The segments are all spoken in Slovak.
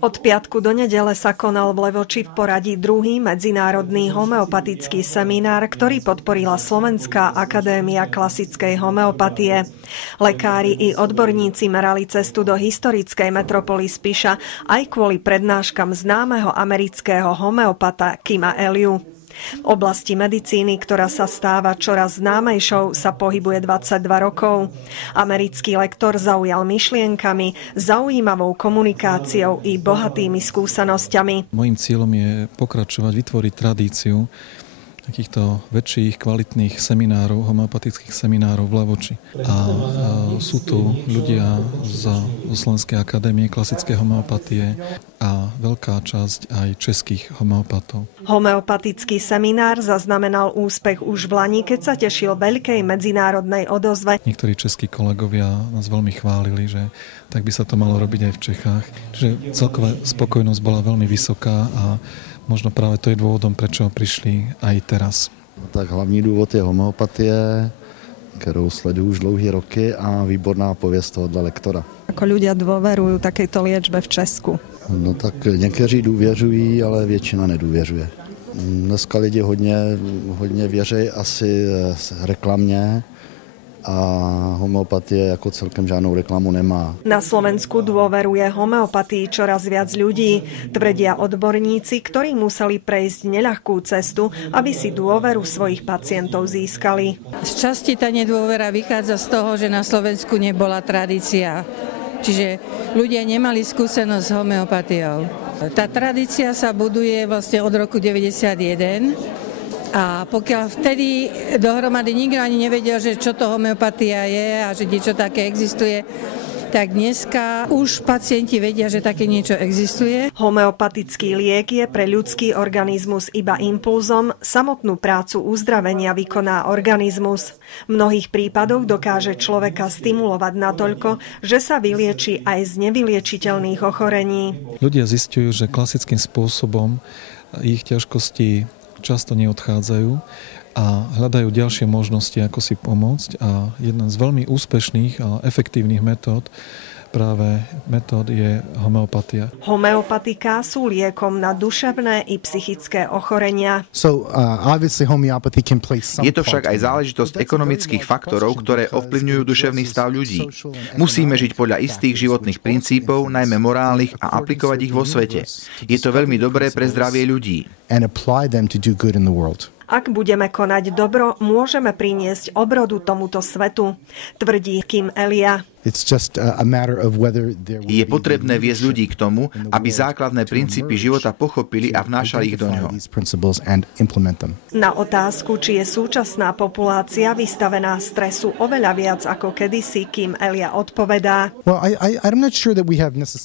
Od piatku do nedele sa konal v Levoči v poradí druhý medzinárodný homeopatický seminár, ktorý podporila Slovenská akadémia klasickej homeopatie. Lekári i odborníci merali cestu do historickej metropoly Spiša aj kvôli prednáškam známeho amerického homeopata Kima Eliu. V oblasti medicíny, ktorá sa stáva čoraz známejšou, sa pohybuje 22 rokov. Americký lektor zaujal myšlienkami, zaujímavou komunikáciou i bohatými skúsenosťami. Mojím cieľom je pokračovať, vytvoriť tradíciu takýchto väčších kvalitných seminárov, homeopatických seminárov v Levoči. A sú tu ľudia zo Slovenskej akadémie klasickej homeopatie a veľká časť aj českých homeopatov. Homeopatický seminár zaznamenal úspech už v lani, keď sa tešil veľkej medzinárodnej odozve. Niektorí českí kolegovia nás veľmi chválili, že tak by sa to malo robiť aj v Čechách. Čiže celková spokojnosť bola veľmi vysoká a možno práve to je dôvodom, prečo prišli aj teraz. Tak hlavní důvod je homeopatie, kterou sleduju už dlouhé roky a výborná pověst tohoto lektora. Ako ľudia dôverujú takejto liečbe v Česku? No tak někteří důvěřují, ale většina nedůvěřuje. Dneska lidi hodně věří asi reklamě, a homeopatie ako celkem žiadnu reklamu nemá. Na Slovensku dôveruje homeopatii čoraz viac ľudí, tvrdia odborníci, ktorí museli prejsť neľahkú cestu, aby si dôveru svojich pacientov získali. Z časti tá nedôvera vychádza z toho, že na Slovensku nebola tradícia. Čiže ľudia nemali skúsenosť s homeopatiou. Tá tradícia sa buduje vlastne od roku 91. A pokiaľ vtedy dohromady nikto ani nevedel, že čo to homeopatia je a že niečo také existuje, tak dneska už pacienti vedia, že také niečo existuje. Homeopatický liek je pre ľudský organizmus iba impulzom, samotnú prácu uzdravenia vykoná organizmus. V mnohých prípadoch dokáže človeka stimulovať natoľko, že sa vylieči aj z nevyliečiteľných ochorení. Ľudia zisťujú, že klasickým spôsobom ich ťažkosti často neodchádzajú a hľadajú ďalšie možnosti, ako si pomôcť. A jedna z veľmi úspešných a efektívnych metód je homeopatia. Homeopatika sú liekom na duševné i psychické ochorenia. Je to však aj záležitosť ekonomických faktorov, ktoré ovplyvňujú duševný stav ľudí. Musíme žiť podľa istých životných princípov, najmä morálnych, a aplikovať ich vo svete. Je to veľmi dobré pre zdravie ľudí. Ak budeme konať dobro, môžeme priniesť obrodu tomuto svetu, tvrdí Kim Elia. Je potrebné viesť ľudí k tomu, aby základné princípy života pochopili a vnášali ich do ňoho. Na otázku, či je súčasná populácia vystavená stresu oveľa viac ako kedysi, Kim Elia odpovedá: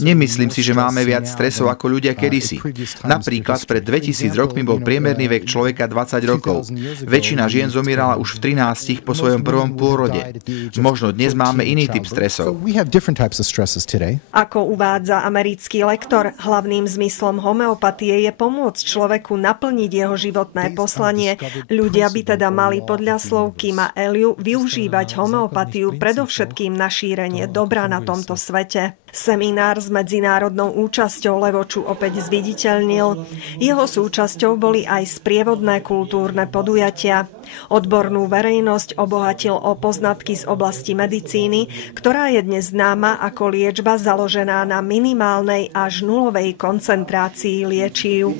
Nemyslím si, že máme viac stresov ako ľudia kedysi. Napríklad pred 2000 rokmi bol priemerný vek človeka 20 rokov. Väčšina žien zomierala už v 13 po svojom prvom pôrode. Možno dnes máme iný typ stresu. Ako uvádza americký lektor, hlavným zmyslom homeopatie je pomôcť človeku naplniť jeho životné poslanie. Ľudia by teda mali podľa slov Kima Eliu využívať homeopatiu predovšetkým na šírenie dobra na tomto svete. Seminár s medzinárodnou účasťou Levoču opäť zviditeľnil. Jeho súčasťou boli aj sprievodné kultúrne podujatia. Odbornú verejnosť obohatil o poznatky z oblasti medicíny, ktorá je dnes známa ako liečba založená na minimálnej až nulovej koncentrácii liečiv.